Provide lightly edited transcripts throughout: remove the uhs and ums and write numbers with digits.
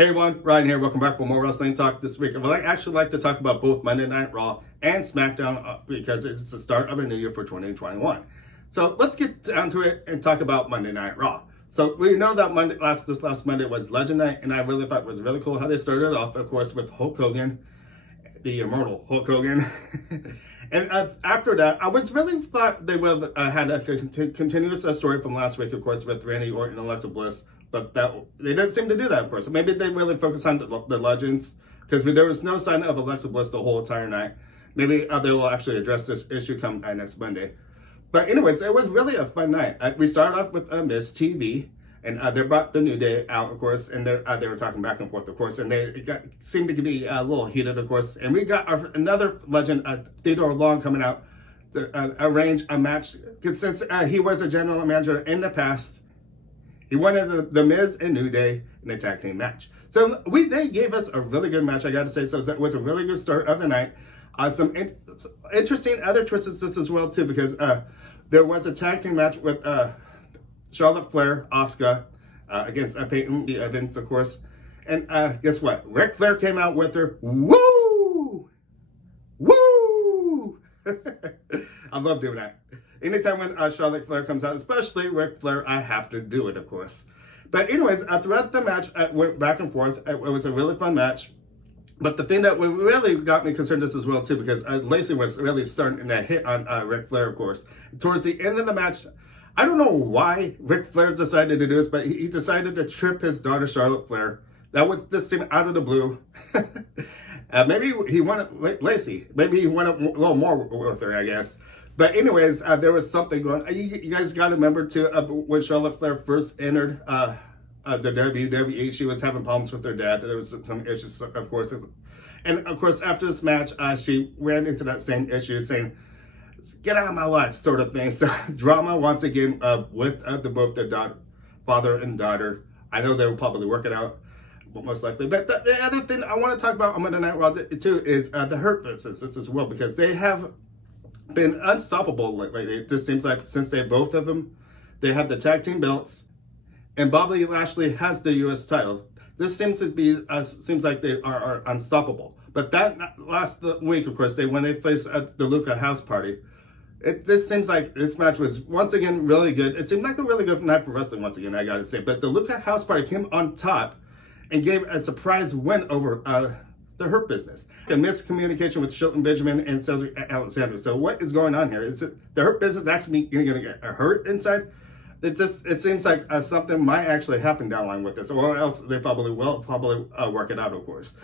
Hey everyone, Ryan here. Welcome back for more wrestling talk this week. I would actually like to talk about both Monday Night Raw and SmackDown because it's the start of a new year for 2021. So let's get down to it and talk about Monday Night Raw. So we know that this last Monday was Legend Night, and I really thought it was really cool how they started off, of course, with Hulk Hogan, the immortal Hulk Hogan. And after that, I was really thought they would have had a continuous story from last week, of course, with Randy Orton and Alexa Bliss. But they didn't seem to do that, of course. So maybe they really focus on the legends, because there was no sign of Alexa Bliss the whole entire night. Maybe they will actually address this issue come next Monday. But anyways, it was really a fun night. We started off with Miss TV, and they brought the New Day out, of course, and they were talking back and forth, of course, and seemed to be a little heated, of course. And we got another legend, Theodore Long, coming out to arrange a match, because since he was a general manager in the past, he wanted the Miz and New Day in a tag team match. So they gave us a really good match, I got to say. So that was a really good start of the night. Some interesting other twists this as well, too, because there was a tag team match with Charlotte Flair, Asuka, against Peyton Evans, of course. And guess what? Ric Flair came out with her. Woo! Woo! I love doing that. Anytime when Charlotte Flair comes out, especially Ric Flair, I have to do it, of course. But anyways, throughout the match, it went back and forth. It was a really fun match. But the thing that really got me concerned this as well, too, because Lacey was really starting to hit on Ric Flair, of course. Towards the end of the match, I don't know why Ric Flair decided to do this, but he decided to trip his daughter, Charlotte Flair. That was just out of the blue. Maybe he wanted Lacey. Maybe he wanted a little more with her, I guess. But anyways, there was something going on. You guys got to remember, too, when Charlotte Flair first entered the WWE, she was having problems with her dad. There was some issues, of course. And, of course, after this match, she ran into that same issue, saying, get out of my life, sort of thing. So, drama, once again, with both the father and daughter. I know they will probably work it out, most likely. But the other thing I want to talk about on Monday Night Raw, too, is the Hurt Business as well, because they have been unstoppable lately. It just seems like since both of them, they have the tag team belts, and Bobby Lashley has the U.S. title. This seems like they are unstoppable. But that last week, of course, when they faced at the Lucha House Party, this seems like this match was once again really good. It seemed like a really good night for wrestling once again, I gotta say. But the Lucha House Party came on top and gave a surprise win over the Hurt Business. A miscommunication with Shelton Benjamin and Cedric Alexander. So what is going on here? Is the Hurt Business actually going to get hurt inside? It seems like something might actually happen down the line with this, or else they probably will work it out, of course.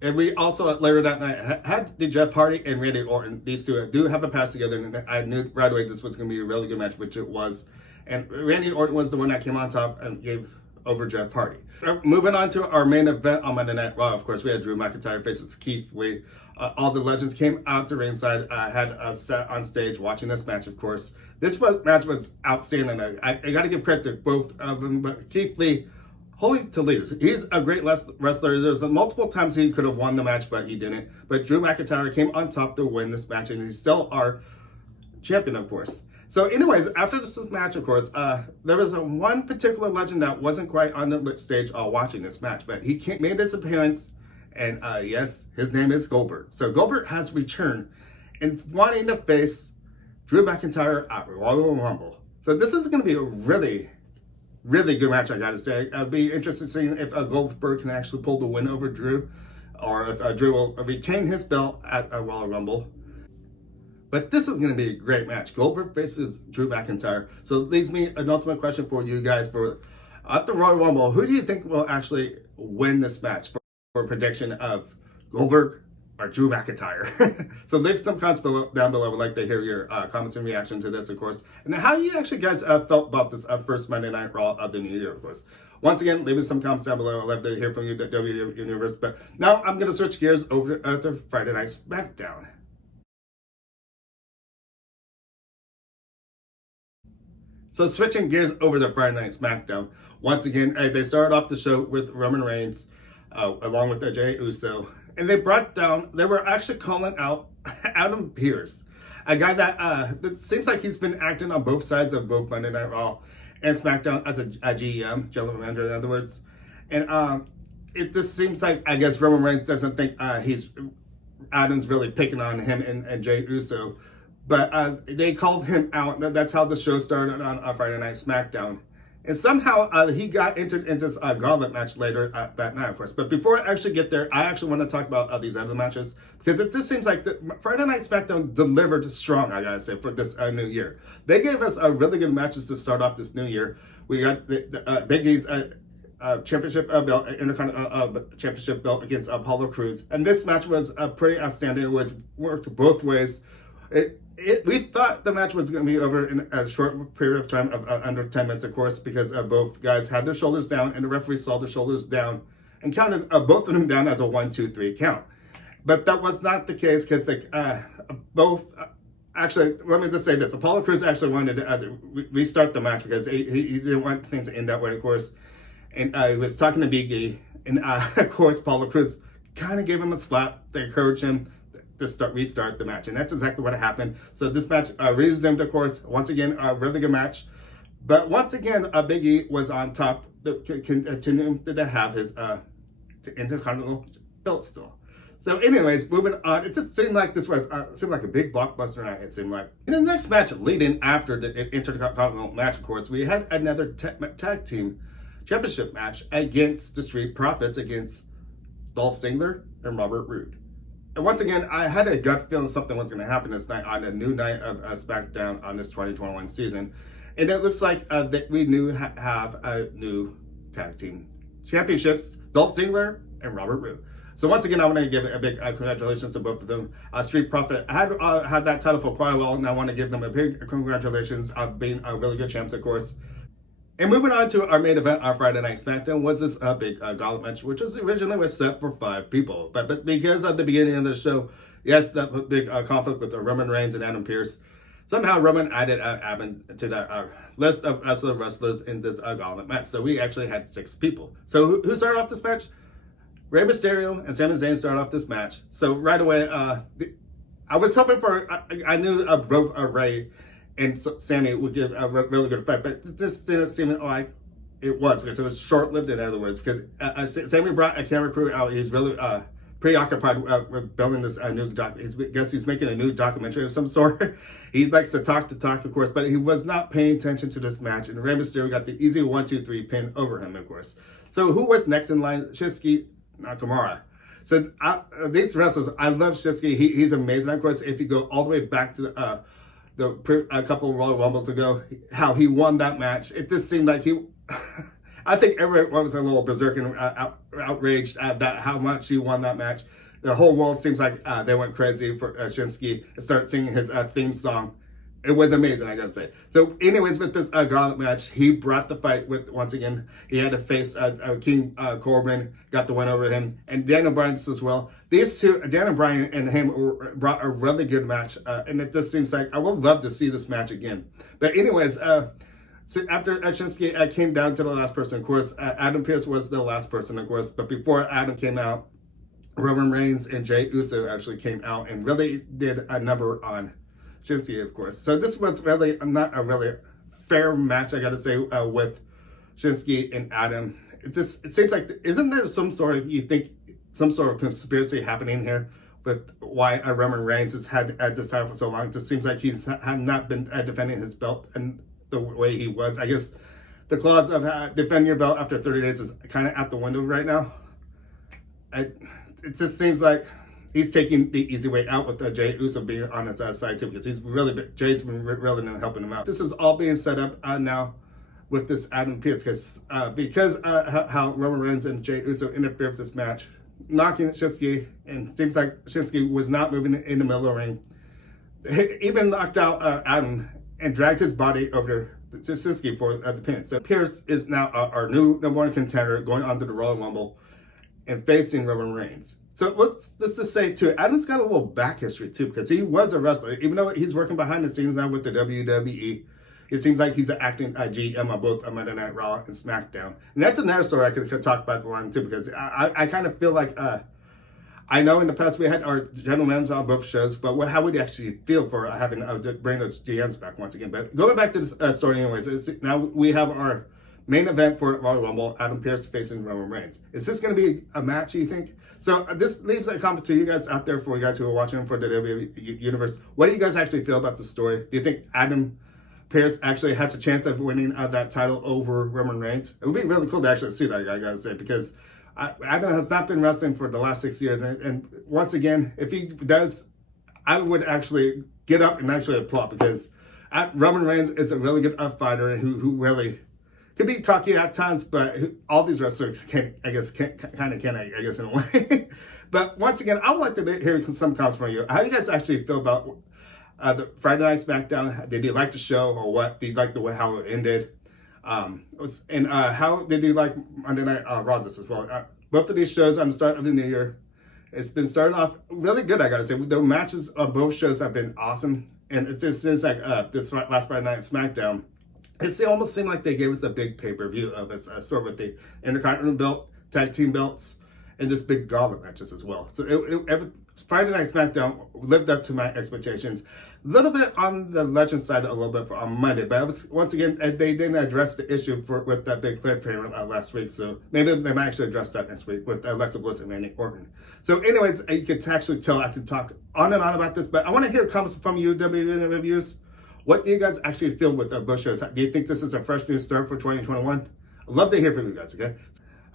And we also later that night had the Jeff Hardy and Randy Orton. These two do have a pass together, and I knew right away this was going to be a really good match, which it was. And Randy Orton was the one that came on top and gave over Jeff Hardy. Moving on to our main event on Monday Night Raw, of course, we had Drew McIntyre faces Keith Lee. All the legends came out to ringside, had sat on stage watching this match, of course. This match was outstanding. I got to give credit to both of them, but Keith Lee, holy Toledo, he's a great wrestler. There's multiple times he could have won the match, but he didn't. But Drew McIntyre came on top to win this match, and he's still our champion, of course. So anyways, after this match, of course, there was one particular legend that wasn't quite on the stage watching this match, but he made his appearance, and yes, his name is Goldberg. So Goldberg has returned and wanting to face Drew McIntyre at Royal Rumble. So this is going to be a really, really good match, I got to say. I'd be interested in seeing if Goldberg can actually pull the win over Drew, or if Drew will retain his belt at Royal Rumble. But this is going to be a great match. Goldberg faces Drew McIntyre. So it leaves me an ultimate question for you guys. At the Royal Rumble, who do you think will actually win this match for a prediction of Goldberg or Drew McIntyre? So leave some comments down below. I'd like to hear your comments and reaction to this, of course. And how you actually guys felt about this first Monday Night Raw of the new year, of course. Once again, leave me some comments down below. I'd love to hear from you, WWE Universe. But now I'm going to switch gears over to Friday Night Smackdown. So switching gears over to Friday Night Smackdown, once again, they started off the show with Roman Reigns, along with Jey Uso, and they were actually calling out Adam Pearce, a guy that it seems like he's been acting on both sides of both Monday Night Raw and SmackDown as a GM, general manager in other words, and it just seems like, I guess, Roman Reigns doesn't think Adam's really picking on him and Jey Uso. But they called him out. That's how the show started on Friday Night Smackdown. And somehow he got entered into this Gauntlet match later that night, of course. But before I actually get there, I actually want to talk about these other matches. Because it just seems like Friday Night Smackdown delivered strong, I gotta say, for this new year. They gave us really good matches to start off this new year. We got the Big E's championship belt, Intercontinental championship belt against Apollo Crews. And this match was pretty outstanding. It was worked both ways. We thought the match was going to be over in a short period of time, of under 10 minutes, of course, because both guys had their shoulders down, and the referee saw their shoulders down and counted both of them down as a 1, 2, 3 count. But that was not the case because actually, let me just say this. Apollo Crews actually wanted to restart the match because he didn't want things to end that way, of course. And he was talking to Big E, and of course, Apollo Crews kind of gave him a slap to encourage him to restart the match, and that's exactly what happened. So this match resumed, of course. Once again, a really good match, but once again, Big E was on top, continuing to have his Intercontinental belt still. So, anyways, moving on. It just seemed like this was seemed like a big blockbuster night. It seemed like in the next match, leading after the Intercontinental match, of course, we had another tag team championship match against the Street Profits against Dolph Ziggler and Robert Roode. And once again, I had a gut feeling something was going to happen this night on a new night of SmackDown on this 2021 season. And it looks like that we have a new tag team championships, Dolph Ziggler and Robert Roode. So once again, I want to give a big congratulations to both of them. Street Profit had that title for quite a while, and I want to give them a big congratulations on being a really good champs, of course. And moving on to our main event on Friday Night Smackdown was this big Gauntlet match, which originally was set for 5 people. But because at the beginning of the show, yes, that big conflict with Roman Reigns and Adam Pearce, somehow Roman added Adam to the list of wrestlers in this Gauntlet match. So we actually had 6 people. So who started off this match? Rey Mysterio and Sami Zayn started off this match. So right away, I was hoping for, I knew both Rey and Sammy would give a really good fight, but this didn't seem like it was, because it was short-lived, in other words, because Sammy brought a camera crew out. He's really preoccupied with building this new he's making a new documentary of some sort. He likes to talk, of course, but he was not paying attention to this match, and Rey Mysterio got the easy 1, 2, 3 pin over him, of course. So who was next in line? Shinsuke Nakamura. So these wrestlers, I love Shinsuke. He's amazing. Of course, if you go all the way back to a couple of Royal Rumbles ago, how he won that match, it just seemed like he, I think everyone was a little berserk and outraged at how much he won that match. The whole world seems like they went crazy for Shinsuke and started singing his theme song. It was amazing, I gotta say. So anyways, with this Gauntlet match, he brought the fight with, once again, he had to face King Corbin, got the win over him, and Daniel Bryan as well. These two, Daniel Bryan and him, brought a really good match, and it just seems like I would love to see this match again. But anyways, so after Shinsuke came down to the last person, of course, Adam Pearce was the last person, of course, but before Adam came out, Roman Reigns and Jey Uso actually came out and really did a number on Shinsuke, of course. So this was really not a really fair match, I gotta say, with Shinsuke and Adam. It seems like, isn't there some sort of conspiracy happening here with why Roman Reigns has had this title for so long? It just seems like he's not been defending his belt and the way he was. I guess the clause of defending your belt after 30 days is kind of out the window right now. It just seems like he's taking the easy way out with Jey Uso being on his side too, because Jay's been really helping him out. This is all being set up now with this Adam Pearce, because how Roman Reigns and Jey Uso interfered with this match, knocking Shinsuke, and it seems like Shinsuke was not moving in the middle of the ring. He even knocked out Adam and dragged his body over to Shinsuke for the pin. So Pearce is now our new #1 contender going on to the Royal Rumble and facing Roman Reigns. So let's just say too, Adam's got a little back history too, because he was a wrestler. Even though he's working behind the scenes now with the WWE, it seems like he's acting GM on both Monday Night Raw and SmackDown. And that's another story I could talk about the line too, because I kind of feel like, I know in the past we had our general managers on both shows, but how would you actually feel for having bring those GMs back once again? But going back to this story anyways, now we have our Main event for Royal Rumble, Adam Pearce facing Roman Reigns. Is this going to be a match, you think? So this leaves a comment to you guys out there, for you guys who are watching for the WWE Universe. What do you guys actually feel about the story? Do you think Adam Pearce actually has a chance of winning that title over Roman Reigns? It would be really cool to actually see that, I gotta say, because Adam has not been wrestling for the last 6 years. And once again, if he does, I would actually get up and actually applaud, because Roman Reigns is a really good fighter who really could be cocky at times, but all these wrestlers can, I guess, kind of can, I guess, in a way. But once again, I would like to hear some comments from you. How do you guys actually feel about the Friday Night Smackdown? Did you like the show, or what? Did you like the way how it ended? And how did you like Monday Night Raw this as well? Both of these shows on the start of the new year, it's been starting off really good, I gotta say. The matches on both shows have been awesome. And it just seems like this last Friday Night Smackdown, it almost seemed like they gave us a big pay-per-view of it, sort of with the Intercontinental belt, tag team belts, and this big gauntlet matches as well. So Friday Night Smackdown lived up to my expectations. A little bit on the legend side, a little bit on Monday, but once again, they didn't address the issue with that big cliffhanger last week. So maybe they might actually address that next week with Alexa Bliss and Randy Orton. So anyways, you can actually tell I can talk on and on about this, but I want to hear comments from you, WWE reviewers. What do you guys actually feel with the both shows? Do you think this is a fresh new start for 2021? I'd love to hear from you guys, okay?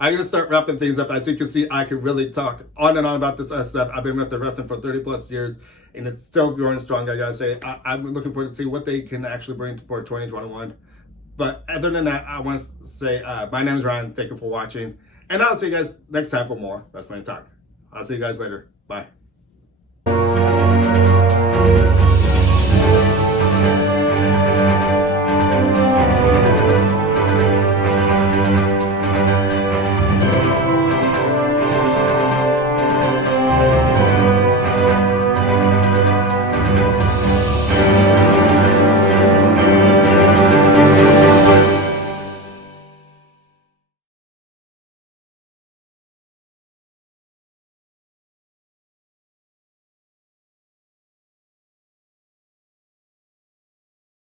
I'm going to start wrapping things up. As you can see, I can really talk on and on about this stuff. I've been with the wrestling for 30 plus years, and it's still growing strong, I got to say. I'm looking forward to see what they can actually bring for 2021. But other than that, I want to say my name is Ryan. Thank you for watching. And I'll see you guys next time for more Wrestling Talk. I'll see you guys later. Bye.